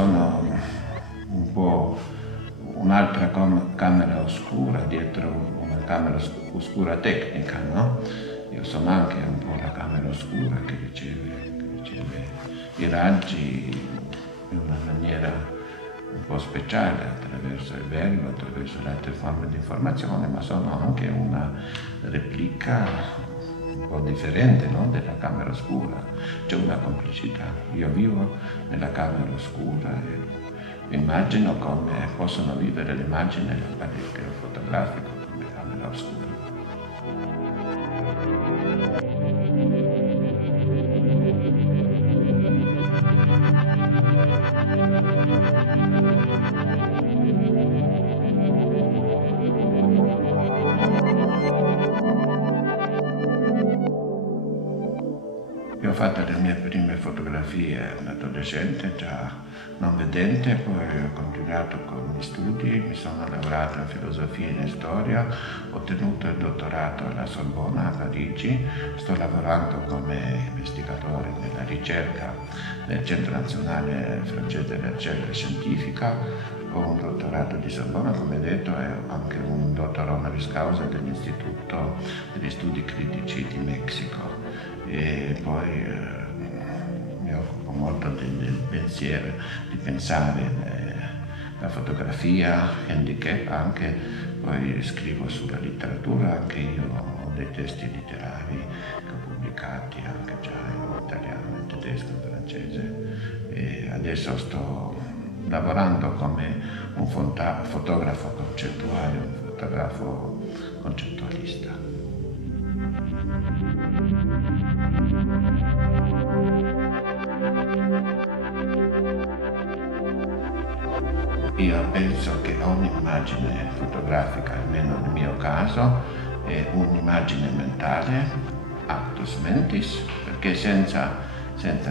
sono un po' un'altra camera oscura dietro una camera oscura tecnica, no? Io sono anche un po' la camera oscura che riceve i raggi in una maniera un po' speciale attraverso il velo, attraverso le altre forme di informazione, ma sono anche una replica un po' differente, no? Della camera oscura. C'è una complicità. Io vivo nella camera oscura e immagino come possono vivere le immagini nell'apparecchio fotografico come camera oscura. Ho fatto le mie prime fotografie da adolescente, già non vedente, poi ho continuato con gli studi, mi sono laureato in filosofia e in storia, ho ottenuto il dottorato alla Sorbona a Parigi, sto lavorando come investigatore nella ricerca del Centro Nazionale Francese della Ricerca Scientifica, ho un dottorato di Sorbona, come detto, e anche un dottor honoris causa dell'Istituto degli Studi Critici di Messico. E poi mi occupo molto del pensiero, di pensare la fotografia, handicap anche, poi scrivo sulla letteratura, anche io ho dei testi letterari che ho pubblicati anche già in italiano, in tedesco, in francese, e adesso sto lavorando come un fotografo concettuale, un fotografo concettualista. Io penso che ogni immagine fotografica, almeno nel mio caso, è un'immagine mentale, actus mentis, perché senza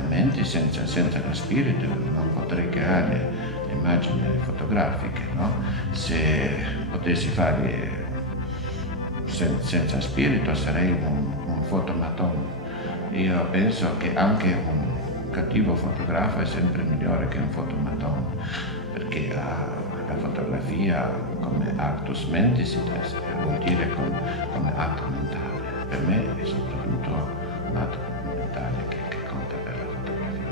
mente, senza lo spirito, non potrei creare le immagini fotografiche, no? Se potessi fare senza spirito sarei un fotomaton. Io penso che anche un cattivo fotografo è sempre migliore che un fotomaton, perché la fotografia come actus mentis vuol dire come atto mentale. Per me è soprattutto un atto mentale che conta per la fotografia.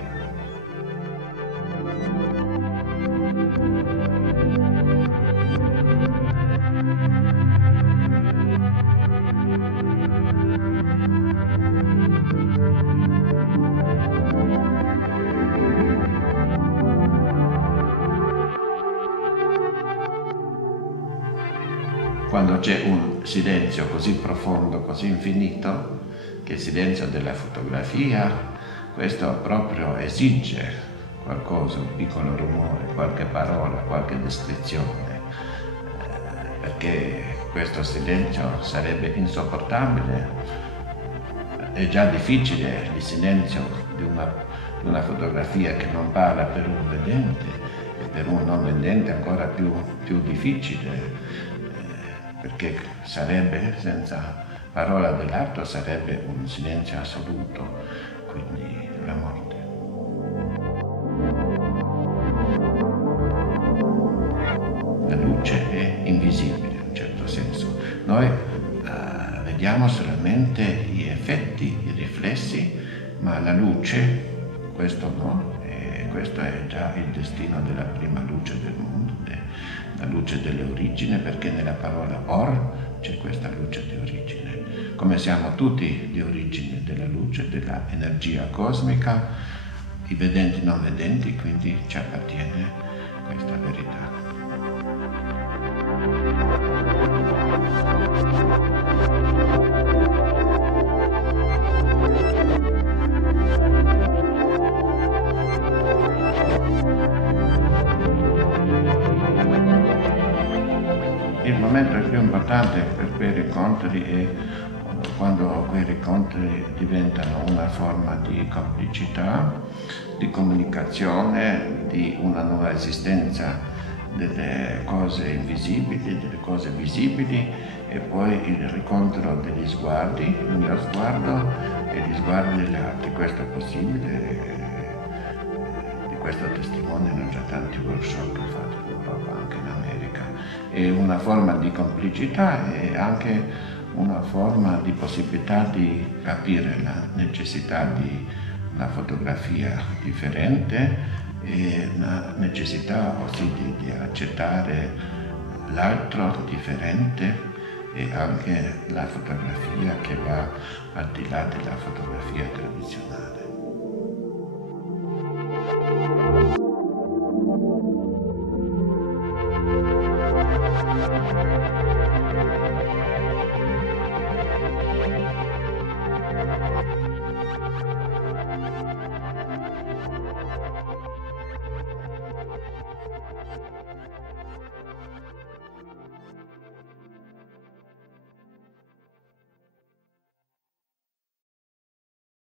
Quando c'è un silenzio così profondo, così infinito, che è il silenzio della fotografia, questo proprio esige qualcosa, un piccolo rumore, qualche parola, qualche descrizione, perché questo silenzio sarebbe insopportabile. È già difficile il silenzio di una fotografia che non parla per un vedente, e per un non vedente ancora più difficile, perché sarebbe, senza parola dell'altro, sarebbe un silenzio assoluto, quindi la morte. La luce è invisibile in un certo senso. Noi vediamo solamente gli effetti, i riflessi, ma la luce, questo no, e questo è già il destino della prima luce del mondo, la luce delle origini, perché nella parola or c'è questa luce di origine. Come siamo tutti di origine della luce, della energia cosmica, i vedenti non vedenti, quindi ci appartiene questa verità. Il momento più importante per quei incontri è quando quei incontri diventano una forma di complicità, di comunicazione, di una nuova esistenza delle cose invisibili, delle cose visibili, e poi il incontro degli sguardi, il mio sguardo e gli sguardi degli altri. Questo è possibile, di questo testimoniano già tanti workshop fatti in Europa, anche in America. È una forma di complicità e anche una forma di possibilità di capire la necessità di una fotografia differente e la necessità così di accettare l'altro differente e anche la fotografia che va al di là della fotografia tradizionale.